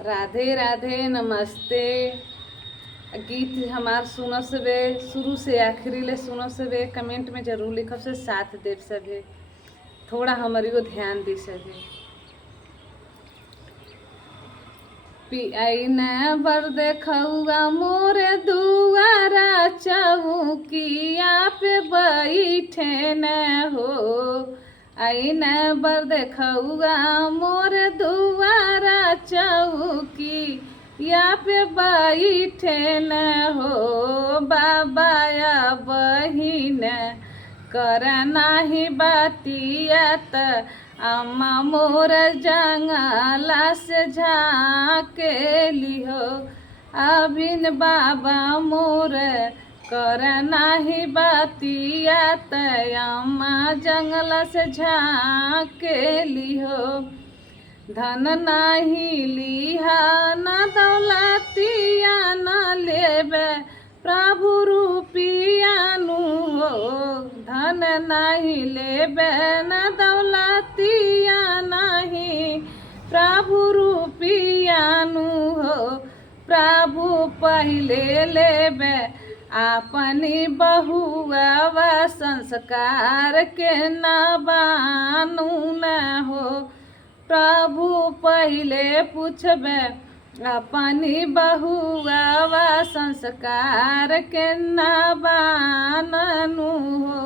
राधे राधे नमस्ते। गीत हमार सुनो सबे, शुरू से आखिरी ले सुनो सबे। कमेंट में जरूर लिखब से साथ देव सभे, थोड़ा हमारी को ध्यान दी सभे। पियाई न बर देखौआ मोरे दुआरा चौकिया पे बैठे न हो। आई न बर देखौआ मोरे दुआरा चौकी या पे बैठे न हो। बाबा या बहिन कर नाही बातिया त अम्मा मोर जंगला से झाके लिहो। अभिन बाबा मोर कर नाही बातिया त अम्मा जंगला से झाके लिहो। धन नाही लिहा न दौलतिया न लेबे प्रभु रूपियानु हो। धन नहीं लेबे न दौलतिया नहीं प्रभु रूपियानु हो। प्रभु पहले लेबे अपनी बहुआ संस्कार के न बानू न हो। प्रभु पहले पूछबे अपनी बहुआ संस्कार के न बानू हो।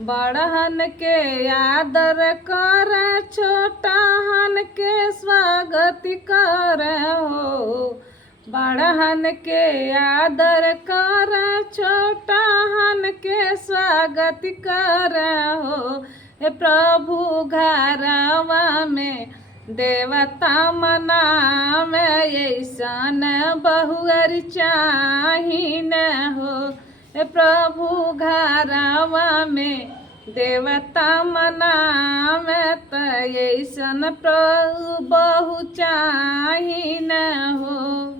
बड़हन के आदर कर छोटहन के स्वागत कर हो। बड़हन के आदर कर छोटहन के स्वागत कर हो। हे प्रभु घरवा में देवता मना में ऐसन बहुअर चाही न हो। हे प्रभु घरवा में देवता मना में त ऐसन प्रभु बहु चाही न हो।